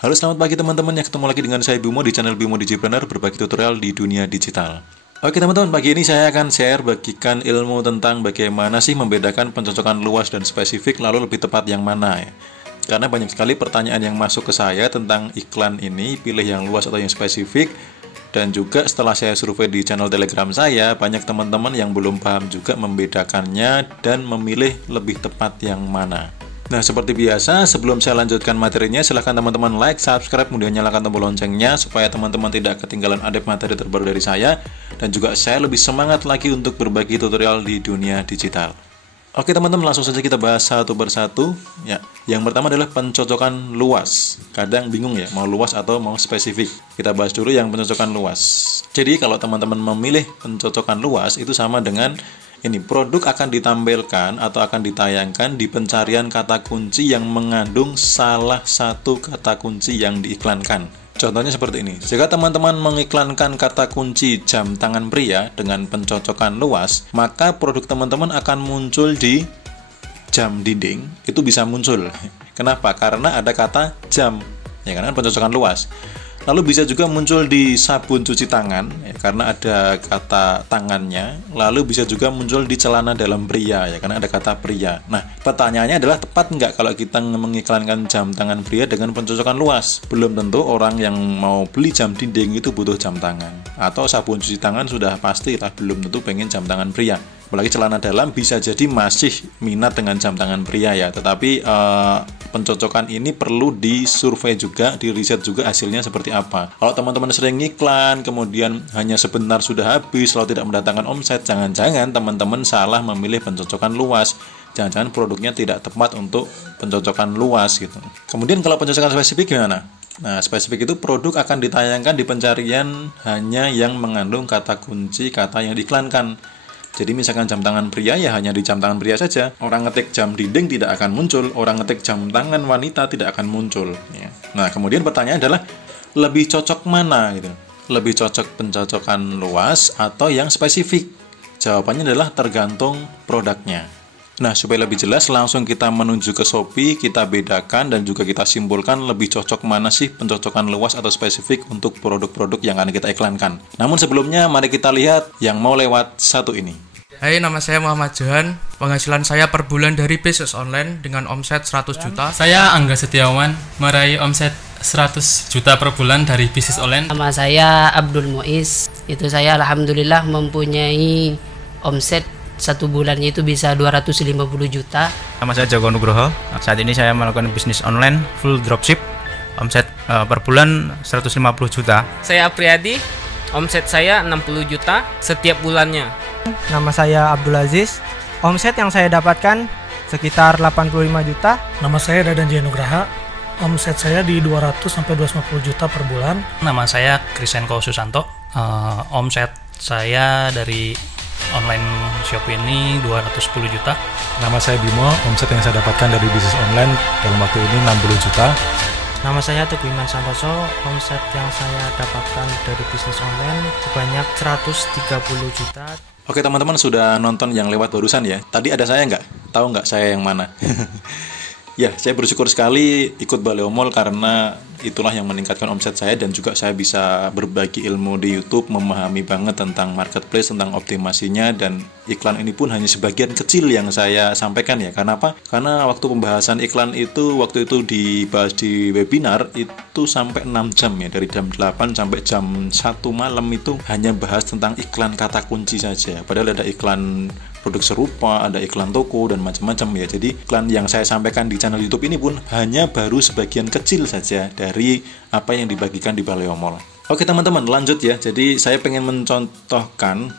Halo, selamat pagi teman-teman, ya ketemu lagi dengan saya Bimo di channel Bimo Digipreneur, berbagi tutorial di dunia digital. Oke teman-teman, pagi ini saya akan bagikan ilmu tentang bagaimana sih membedakan pencocokan luas dan spesifik, lalu lebih tepat yang mana ya. Karena banyak sekali pertanyaan yang masuk ke saya tentang iklan ini, pilih yang luas atau yang spesifik. Dan juga setelah saya survei di channel Telegram saya, banyak teman-teman yang belum paham juga membedakannya dan memilih lebih tepat yang mana. Nah, seperti biasa, sebelum saya lanjutkan materinya, silahkan teman-teman like, subscribe, kemudian nyalakan tombol loncengnya supaya teman-teman tidak ketinggalan update materi terbaru dari saya, dan juga saya lebih semangat lagi untuk berbagi tutorial di dunia digital. Oke teman-teman, langsung saja kita bahas satu persatu. Ya, yang pertama adalah pencocokan luas. Kadang bingung ya, mau luas atau mau spesifik. Kita bahas dulu yang pencocokan luas. Jadi kalau teman-teman memilih pencocokan luas, itu sama dengan ini, produk akan ditampilkan atau akan ditayangkan di pencarian kata kunci yang mengandung salah satu kata kunci yang diiklankan. Contohnya seperti ini, jika teman-teman mengiklankan kata kunci jam tangan pria dengan pencocokan luas, maka produk teman-teman akan muncul di jam dinding, itu bisa muncul. Kenapa? Karena ada kata jam, ya kan, pencocokan luas. Lalu bisa juga muncul di sabun cuci tangan, ya, karena ada kata tangannya. Lalu bisa juga muncul di celana dalam pria, ya, karena ada kata pria. Nah, pertanyaannya adalah tepat nggak kalau kita mengiklankan jam tangan pria dengan pencocokan luas? Belum tentu orang yang mau beli jam dinding itu butuh jam tangan. Atau sabun cuci tangan sudah pasti lah, belum tentu pengen jam tangan pria. Apalagi celana dalam bisa jadi masih minat dengan jam tangan pria ya. Tetapi pencocokan ini perlu disurvei juga, diriset juga hasilnya seperti apa. Kalau teman-teman sering ngiklan, kemudian hanya sebentar sudah habis, lalu tidak mendatangkan omset, jangan-jangan teman-teman salah memilih pencocokan luas. Jangan-jangan produknya tidak tepat untuk pencocokan luas gitu. Kemudian kalau pencocokan spesifik gimana? Nah, spesifik itu produk akan ditayangkan di pencarian hanya yang mengandung kata kunci kata yang diiklankan. Jadi misalkan jam tangan pria ya hanya di jam tangan pria saja. Orang ngetik jam dinding tidak akan muncul. Orang ngetik jam tangan wanita tidak akan muncul ya. Nah, kemudian pertanyaan adalah lebih cocok mana gitu? Lebih cocok pencocokan luas atau yang spesifik? Jawabannya adalah tergantung produknya. Nah, supaya lebih jelas langsung kita menuju ke Shopee, kita bedakan dan juga kita simpulkan lebih cocok mana sih pencocokan luas atau spesifik untuk produk-produk yang akan kita iklankan. Namun sebelumnya mari kita lihat yang mau lewat satu ini. Hai, nama saya Muhammad Johan. Penghasilan saya per bulan dari bisnis online dengan omset 100 juta. Saya Angga Setiawan, meraih omset 100 juta per bulan dari bisnis online. Nama saya Abdul Muiz. Itu saya alhamdulillah mempunyai omset satu bulannya itu bisa 250 juta. Nama saya Joko Nugroho. Saat ini saya melakukan bisnis online full dropship. Omset per bulan 150 juta. Saya Apriyadi. Omset saya 60 juta setiap bulannya. Nama saya Abdul Aziz. Omset yang saya dapatkan sekitar 85 juta. Nama saya Dadan Nugraha. Omset saya di 200 sampai 250 juta per bulan. Nama saya Krisenko Susanto. Omset saya dari online shop ini 210 juta. Nama saya Bimo. Omset yang saya dapatkan dari bisnis online dalam waktu ini 60 juta. Nama saya Teguh Iman Santoso. Omset yang saya dapatkan dari bisnis online sebanyak 130 juta. Oke teman-teman, sudah nonton yang lewat barusan ya. Tadi ada saya nggak? Tahu nggak saya yang mana? Ya, saya bersyukur sekali ikut Baleo Mall karena itulah yang meningkatkan omset saya dan juga saya bisa berbagi ilmu di YouTube, memahami banget tentang marketplace, tentang optimasinya, dan iklan ini pun hanya sebagian kecil yang saya sampaikan ya. Karena apa? Karena waktu pembahasan iklan itu, waktu itu dibahas di webinar itu sampai 6 jam ya, dari jam 8 sampai jam 1 malam itu hanya bahas tentang iklan kata kunci saja. Padahal ada iklan produk serupa, ada iklan toko dan macam-macam ya. Jadi iklan yang saya sampaikan di channel YouTube ini pun hanya baru sebagian kecil saja dari apa yang dibagikan di Baleo Mall. Oke teman-teman, lanjut ya. Jadi saya pengen mencontohkan,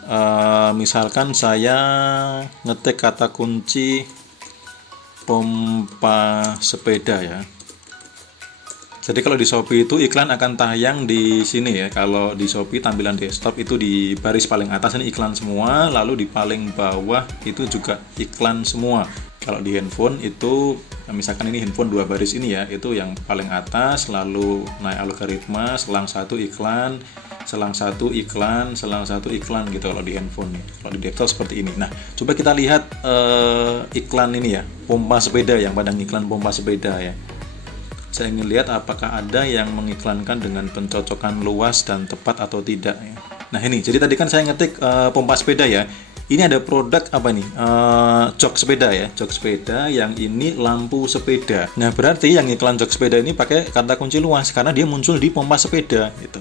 misalkan saya ngetik kata kunci pompa sepeda ya. Jadi kalau di Shopee itu iklan akan tayang di sini ya. Kalau di Shopee tampilan desktop itu di baris paling atas ini iklan semua, lalu di paling bawah itu juga iklan semua. Kalau di handphone itu misalkan ini handphone 2 baris ini ya, itu yang paling atas, lalu naik algoritma, selang satu iklan, selang satu iklan, selang satu iklan gitu kalau di handphone nih. Kalau di desktop seperti ini. Nah, coba kita lihat iklan ini ya, pompa sepeda, yang pada iklan pompa sepeda ya. Saya ingin lihat apakah ada yang mengiklankan dengan pencocokan luas dan tepat atau tidak ya. Nah ini, jadi tadi kan saya ngetik pompa sepeda ya. Ini ada produk apa nih? Jok sepeda ya, jok sepeda. Yang ini lampu sepeda. Nah berarti yang iklan jok sepeda ini pakai kata kunci luas karena dia muncul di pompa sepeda gitu.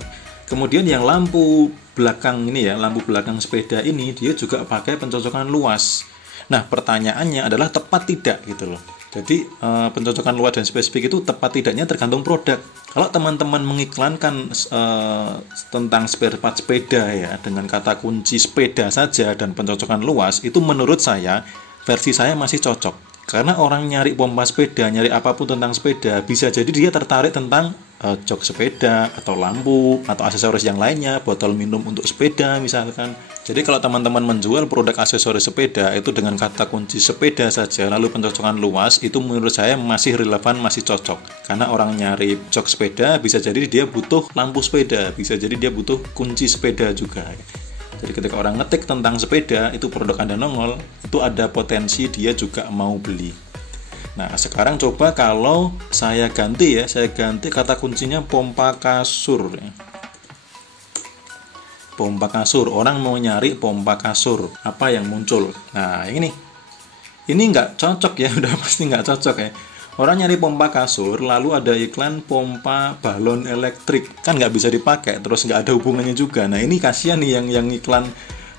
Kemudian yang lampu belakang ini ya, lampu belakang sepeda ini dia juga pakai pencocokan luas. Nah pertanyaannya adalah tepat tidak gitu loh. Jadi pencocokan luas dan spesifik itu tepat tidaknya tergantung produk. Kalau teman-teman mengiklankan tentang spare part sepeda ya dengan kata kunci sepeda saja dan pencocokan luas, itu menurut saya versi saya masih cocok. Karena orang nyari pompa sepeda, nyari apapun tentang sepeda, bisa jadi dia tertarik tentang jok sepeda, atau lampu, atau aksesoris yang lainnya, botol minum untuk sepeda misalkan. Jadi kalau teman-teman menjual produk aksesoris sepeda itu dengan kata kunci sepeda saja, lalu pencocokan luas, itu menurut saya masih relevan, masih cocok. Karena orang nyari jok sepeda, bisa jadi dia butuh lampu sepeda, bisa jadi dia butuh kunci sepeda juga. Jadi ketika orang ngetik tentang sepeda, itu produk Anda nongol, itu ada potensi dia juga mau beli. Nah, sekarang coba kalau saya ganti ya, saya ganti kata kuncinya pompa kasur ya. Pompa kasur, orang mau nyari pompa kasur, apa yang muncul? Nah, ini nggak cocok ya, udah pasti nggak cocok ya. Orang nyari pompa kasur, lalu ada iklan pompa balon elektrik, kan nggak bisa dipakai, terus nggak ada hubungannya juga. Nah ini kasihan nih yang iklan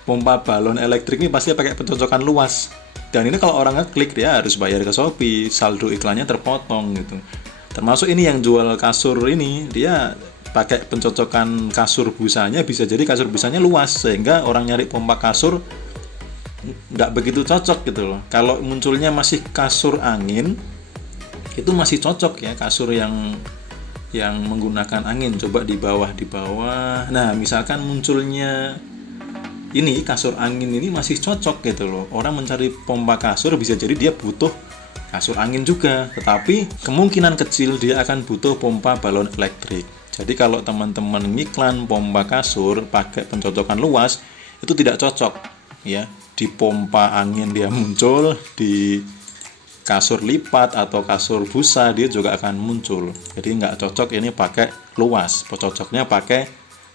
pompa balon elektrik ini pasti pakai pencocokan luas. Dan ini kalau orang ngeklik dia harus bayar ke Shopee, saldo iklannya terpotong gitu. Termasuk ini yang jual kasur ini, dia pakai pencocokan kasur busanya, bisa jadi kasur busanya luas, sehingga orang nyari pompa kasur nggak begitu cocok gitu loh. Kalau munculnya masih kasur angin, itu masih cocok ya, kasur yang menggunakan angin. Coba di bawah. Nah misalkan munculnya ini kasur angin, ini masih cocok gitu loh. Orang mencari pompa kasur, bisa jadi dia butuh kasur angin juga, tetapi kemungkinan kecil dia akan butuh pompa balon elektrik. Jadi kalau teman-teman ngiklan pompa kasur pakai pencocokan luas, itu tidak cocok ya. Di pompa angin dia muncul, di kasur lipat atau kasur busa dia juga akan muncul. Jadi nggak cocok ini pakai luas, cocoknya pakai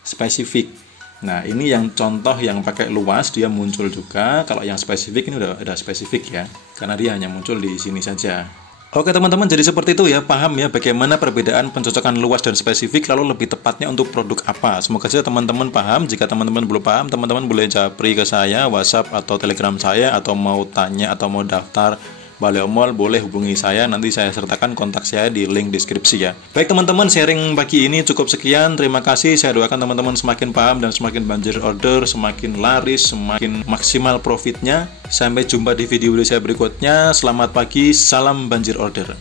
spesifik. Nah ini yang contoh yang pakai luas dia muncul juga. Kalau yang spesifik ini udah spesifik ya, karena dia hanya muncul di sini saja. Oke teman-teman, jadi seperti itu ya, paham ya bagaimana perbedaan pencocokan luas dan spesifik, lalu lebih tepatnya untuk produk apa. Semoga saja teman-teman paham. Jika teman-teman belum paham, teman-teman boleh japri ke saya, WhatsApp atau Telegram saya, atau mau tanya atau mau daftar Baleo Mall, boleh hubungi saya, nanti saya sertakan kontak saya di link deskripsi ya. Baik teman-teman, sharing pagi ini cukup sekian. Terima kasih, saya doakan teman-teman semakin paham dan semakin banjir order, semakin laris, semakin maksimal profitnya. Sampai jumpa di video saya berikutnya. Selamat pagi, salam banjir order.